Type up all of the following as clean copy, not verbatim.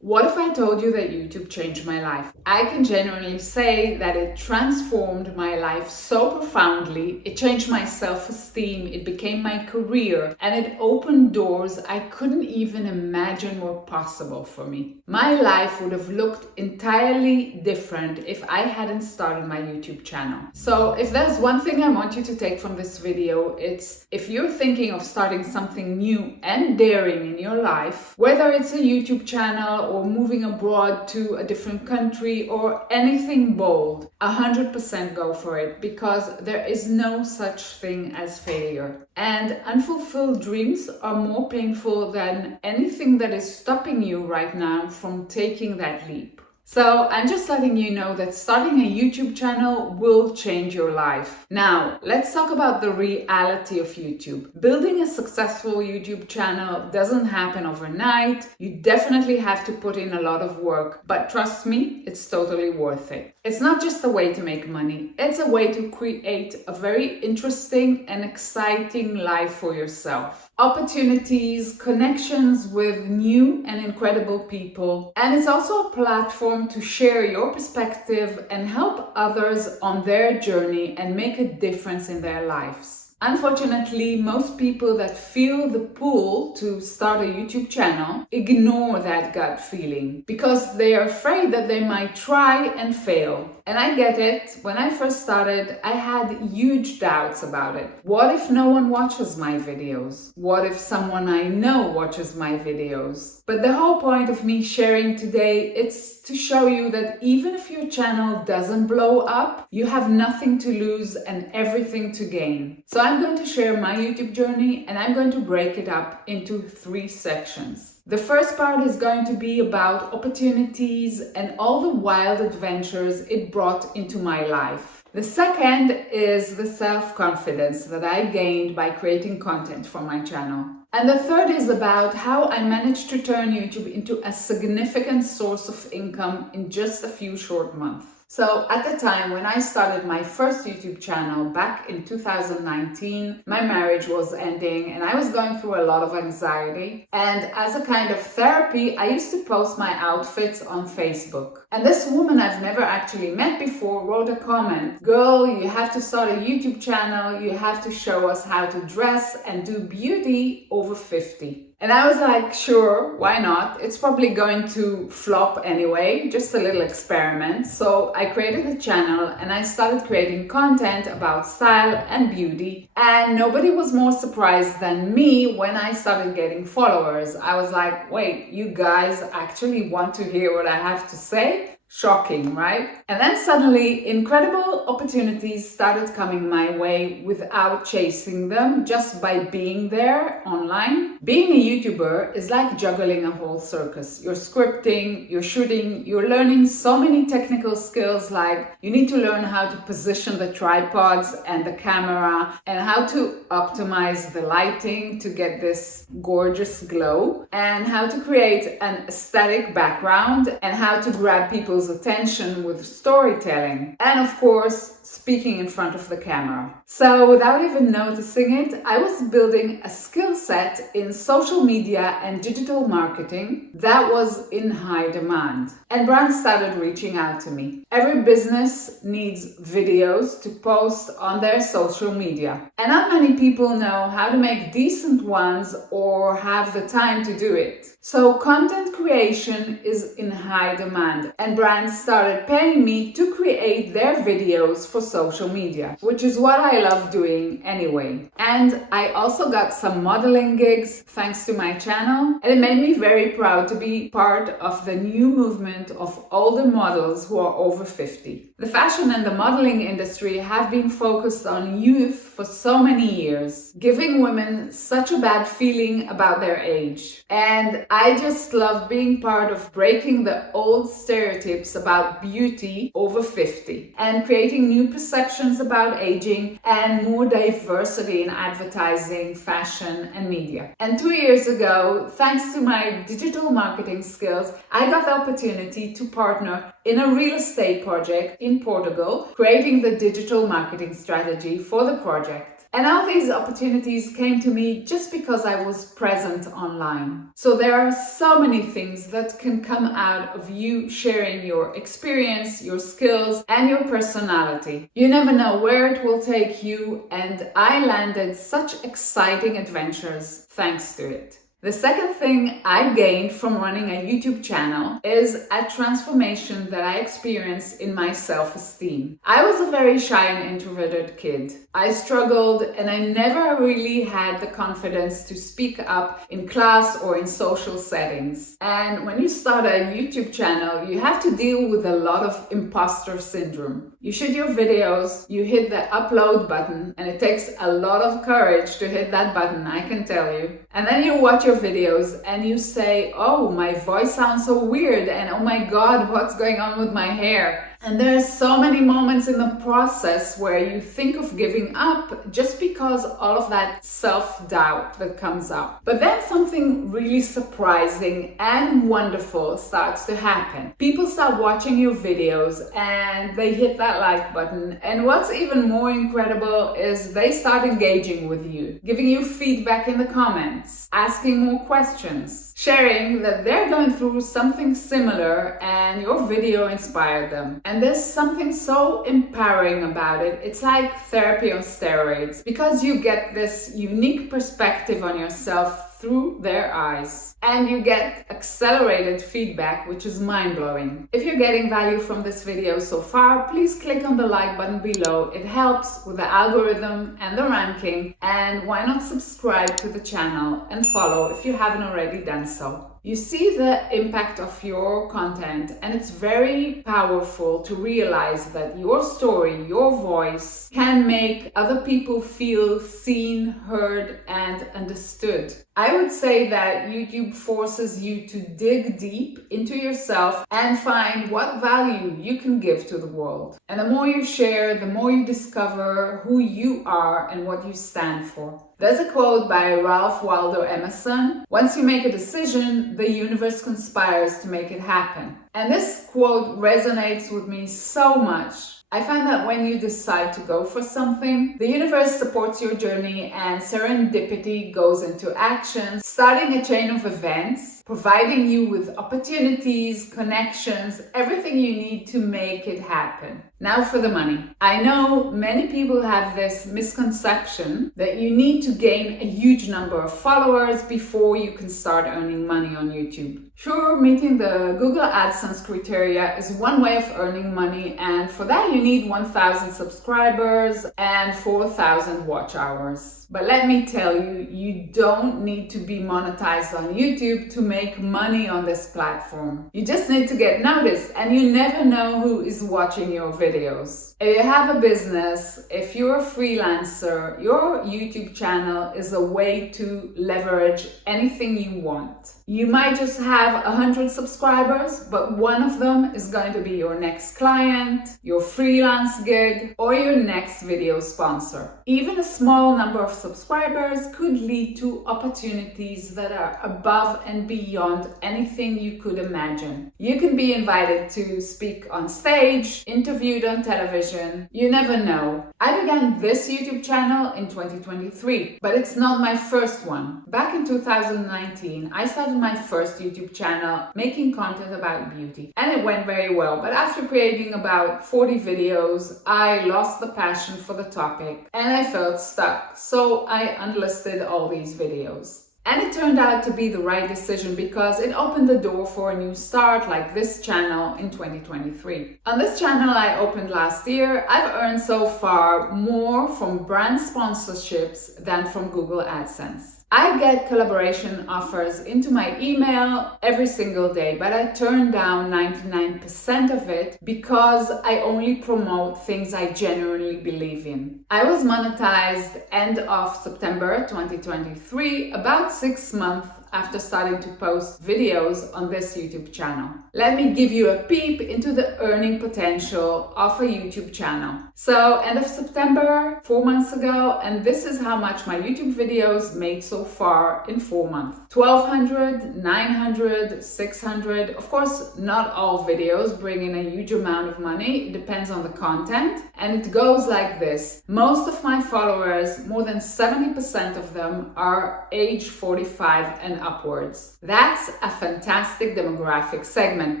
What if I told you that YouTube changed my life? I can genuinely say that it transformed my life so profoundly. It changed my self-esteem, it became my career, and it opened doors I couldn't even imagine were possible for me. My life would have looked entirely different if I hadn't started my YouTube channel. So if there's one thing I want you to take from this video, it's if you're thinking of starting something new and daring in your life, whether it's a YouTube channel or moving abroad to a different country or anything bold, 100% go for it, because there is no such thing as failure. And unfulfilled dreams are more painful than anything that is stopping you right now from taking that leap. So I'm just letting you know that starting a YouTube channel will change your life. Now, let's talk about the reality of YouTube. Building a successful YouTube channel doesn't happen overnight. You definitely have to put in a lot of work, but trust me, it's totally worth it. It's not just a way to make money, it's a way to create a very interesting and exciting life for yourself. Opportunities, connections with new and incredible people, and it's also a platform to share your perspective and help others on their journey and make a difference in their lives. Unfortunately, most people that feel the pull to start a YouTube channel ignore that gut feeling because they are afraid that they might try and fail. And I get it. When I first started, I had huge doubts about it. What if no one watches my videos? What if someone I know watches my videos? But the whole point of me sharing today is to show you that even if your channel doesn't blow up, you have nothing to lose and everything to gain. So I'm going to share my YouTube journey and I'm going to break it up into 3 sections. The first part is going to be about opportunities and all the wild adventures it brought into my life. The second is the self-confidence that I gained by creating content for my channel. And the third is about how I managed to turn YouTube into a significant source of income in just a few short months. So at the time when I started my first YouTube channel back in 2019, my marriage was ending and I was going through a lot of anxiety. And as a kind of therapy, I used to post my outfits on Facebook. And this woman I've never actually met before wrote a comment, "Girl, you have to start a YouTube channel, you have to show us how to dress and do beauty over 50. And I was like, sure, why not? It's probably going to flop anyway, just a little experiment. So I created a channel and I started creating content about style and beauty. And nobody was more surprised than me when I started getting followers. I was like, wait, you guys actually want to hear what I have to say? Shocking, right? And then suddenly incredible opportunities started coming my way without chasing them, just by being there online. Being a YouTuber is like juggling a whole circus. You're scripting, you're shooting, you're learning so many technical skills, like you need to learn how to position the tripods and the camera and how to optimize the lighting to get this gorgeous glow, and how to create an aesthetic background and how to grab people's attention with storytelling, and of course speaking in front of the camera. So without even noticing it, I was building a skill set in social media and digital marketing that was in high demand. And brands started reaching out to me. Every business needs videos to post on their social media. And not many people know how to make decent ones or have the time to do it. So content creation is in high demand, and brands started paying me to create their videos for social media, which is what I love doing anyway. And I also got some modeling gigs thanks to my channel, and it made me very proud to be part of the new movement of older models who are over 50. The fashion and the modeling industry have been focused on youth for so many years, giving women such a bad feeling about their age. And I just love being part of breaking the old stereotypes about beauty over 50 and creating new perceptions about aging and more diversity in advertising, fashion, and media. And 2 years ago, thanks to my digital marketing skills, I got the opportunity to partner in a real estate project in Portugal, creating the digital marketing strategy for the project. And all these opportunities came to me just because I was present online. So there are so many things that can come out of you sharing your experience, your skills, and your personality. You never know where it will take you, and I landed such exciting adventures thanks to it. The second thing I gained from running a YouTube channel is a transformation that I experienced in my self-esteem. I was a very shy and introverted kid. I struggled and I never really had the confidence to speak up in class or in social settings. And when you start a YouTube channel, you have to deal with a lot of imposter syndrome. You shoot your videos, you hit the upload button, and it takes a lot of courage to hit that button, I can tell you. And then you watch your videos and you say, oh, my voice sounds so weird, and oh my God, what's going on with my hair? And there are so many moments in the process where you think of giving up just because all of that self-doubt that comes up. But then something really surprising and wonderful starts to happen. People start watching your videos and they hit that like button. And what's even more incredible is they start engaging with you, giving you feedback in the comments, asking more questions, sharing that they're going through something similar and your video inspired them. And there's something so empowering about it. It's like therapy on steroids because you get this unique perspective on yourself through their eyes. And you get accelerated feedback, which is mind-blowing. If you're getting value from this video so far, please click on the like button below. It helps with the algorithm and the ranking. And why not subscribe to the channel and follow if you haven't already done so. You see the impact of your content, and it's very powerful to realize that your story, your voice, can make other people feel seen, heard, and understood. I would say that YouTube forces you to dig deep into yourself and find what value you can give to the world. And the more you share, the more you discover who you are and what you stand for. There's a quote by Ralph Waldo Emerson: once you make a decision, the universe conspires to make it happen. And this quote resonates with me so much. I find that when you decide to go for something, the universe supports your journey and serendipity goes into action, starting a chain of events, providing you with opportunities, connections, everything you need to make it happen. Now for the money. I know many people have this misconception that you need to gain a huge number of followers before you can start earning money on YouTube. Sure, meeting the Google AdSense criteria is one way of earning money, and for that you need 1,000 subscribers and 4,000 watch hours. But let me tell you, you don't need to be monetized on YouTube to make money on this platform. You just need to get noticed, and you never know who is watching your videos. If you have a business, if you're a freelancer, your YouTube channel is a way to leverage anything you want. You might just have 100 subscribers, but one of them is going to be your next client, your freelance gig, or your next video sponsor. Even a small number of subscribers could lead to opportunities that are above and beyond anything you could imagine. You can be invited to speak on stage, interviewed on television. You never know. I began this YouTube channel in 2023, but it's not my first one. Back in 2019, I started my first YouTube channel making content about beauty, and it went very well. But after creating about 40 videos, I lost the passion for the topic and I felt stuck. So I unlisted all these videos. And it turned out to be the right decision because it opened the door for a new start like this channel in 2023. On this channel I opened last year, I've earned so far more from brand sponsorships than from Google AdSense. I get collaboration offers into my email every single day, but I turn down 99% of it because I only promote things I genuinely believe in. I was monetized end of September 2023, about 6 months after starting to post videos on this YouTube channel. Let me give you a peep into the earning potential of a YouTube channel. So, end of September, 4 months ago, and this is how much my YouTube videos made so far in 4 months. 1,200, 900, 600. Of course, not all videos bring in a huge amount of money. It depends on the content, and it goes like this. Most of my followers, more than 70% of them, are age 45 and upwards. That's a fantastic demographic segment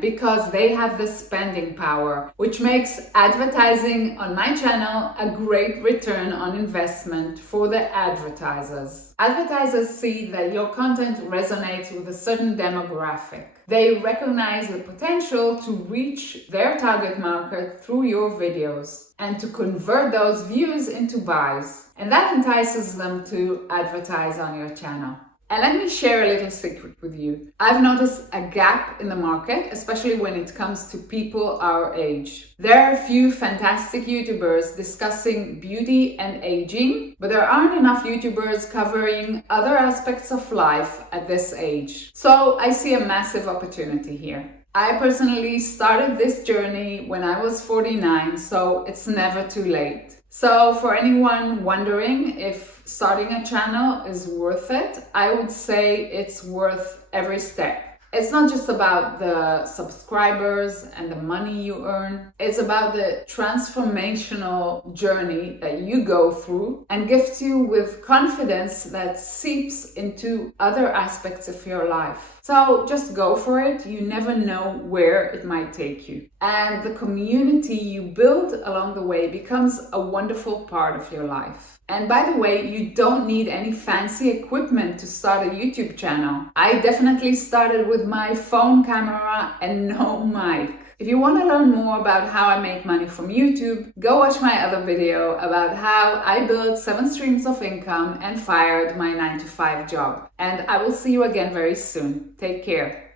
because they have the spending power, which makes advertising on my channel a great return on investment for the advertisers. Advertisers see that your content resonates with a certain demographic. They recognize the potential to reach their target market through your videos and to convert those views into buys. And that entices them to advertise on your channel. And let me share a little secret with you. I've noticed a gap in the market, especially when it comes to people our age. There are a few fantastic YouTubers discussing beauty and aging, but there aren't enough YouTubers covering other aspects of life at this age. So I see a massive opportunity here. I personally started this journey when I was 49, so it's never too late. So for anyone wondering if starting a channel is worth it, I would say it's worth every step. It's not just about the subscribers and the money you earn. It's about the transformational journey that you go through and gifts you with confidence that seeps into other aspects of your life. So just go for it. You never know where it might take you. And the community you build along the way becomes a wonderful part of your life. And by the way, you don't need any fancy equipment to start a YouTube channel. I definitely started with my phone camera and no mic. If you want to learn more about how I make money from YouTube, go watch my other video about how I built 7 streams of income and fired my 9-to-5 job. And I will see you again very soon. Take care.